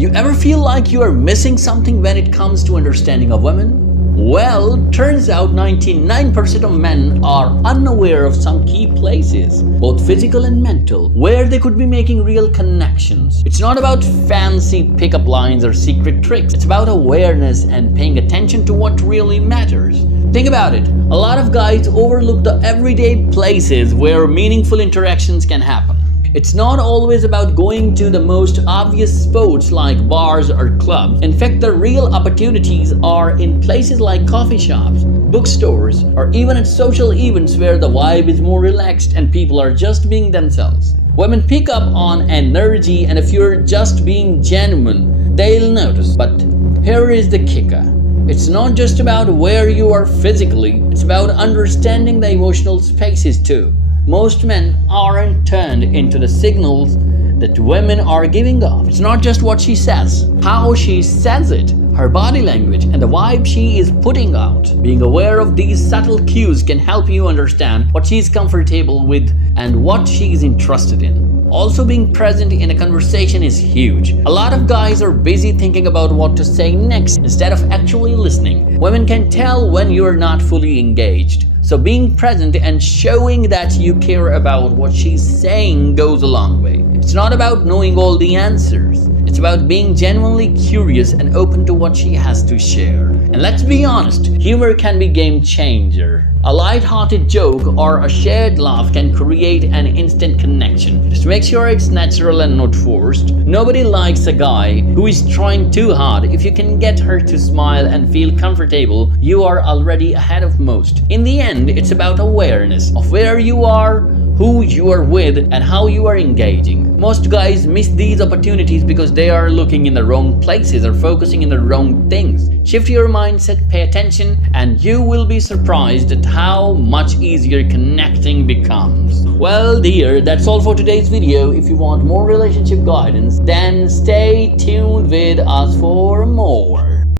You ever feel like you are missing something when it comes to understanding of women? Well, turns out 99% of men are unaware of some key places, both physical and mental, where they could be making real connections. It's not about fancy pickup lines or secret tricks. It's about awareness and paying attention to what really matters. Think about it. A lot of guys overlook the everyday places where meaningful interactions can happen. It's not always about going to the most obvious spots like bars or clubs. In fact, the real opportunities are in places like coffee shops, bookstores, or even at social events where the vibe is more relaxed and people are just being themselves. Women pick up on energy, and if you're just being genuine, they'll notice. But here is the kicker. It's not just about where you are physically, it's about understanding the emotional spaces too. Most men aren't turned into the signals that women are giving off. It's not just what she says, how she says it, her body language, and the vibe she is putting out. Being aware of these subtle cues can help you understand what she's comfortable with and what she's interested in. Also, being present in a conversation is huge. A lot of guys are busy thinking about what to say next instead of actually listening. Women can tell when you're not fully engaged. So being present and showing that you care about what she's saying goes a long way. It's not about knowing all the answers. It's about being genuinely curious and open to what she has to share. And let's be honest, humor can be a game changer. A light-hearted joke or a shared laugh can create an instant connection. Just make sure it's natural and not forced. Nobody likes a guy who is trying too hard. If you can get her to smile and feel comfortable, you are already ahead of most. In the end, it's about awareness of where you are, who you are with, and how you are engaging. Most guys miss these opportunities because they are looking in the wrong places or focusing in the wrong things. Shift your mindset, pay attention, and you will be surprised at how much easier connecting becomes. Well, dear, that's all for today's video. If you want more relationship guidance, then stay tuned with us for more.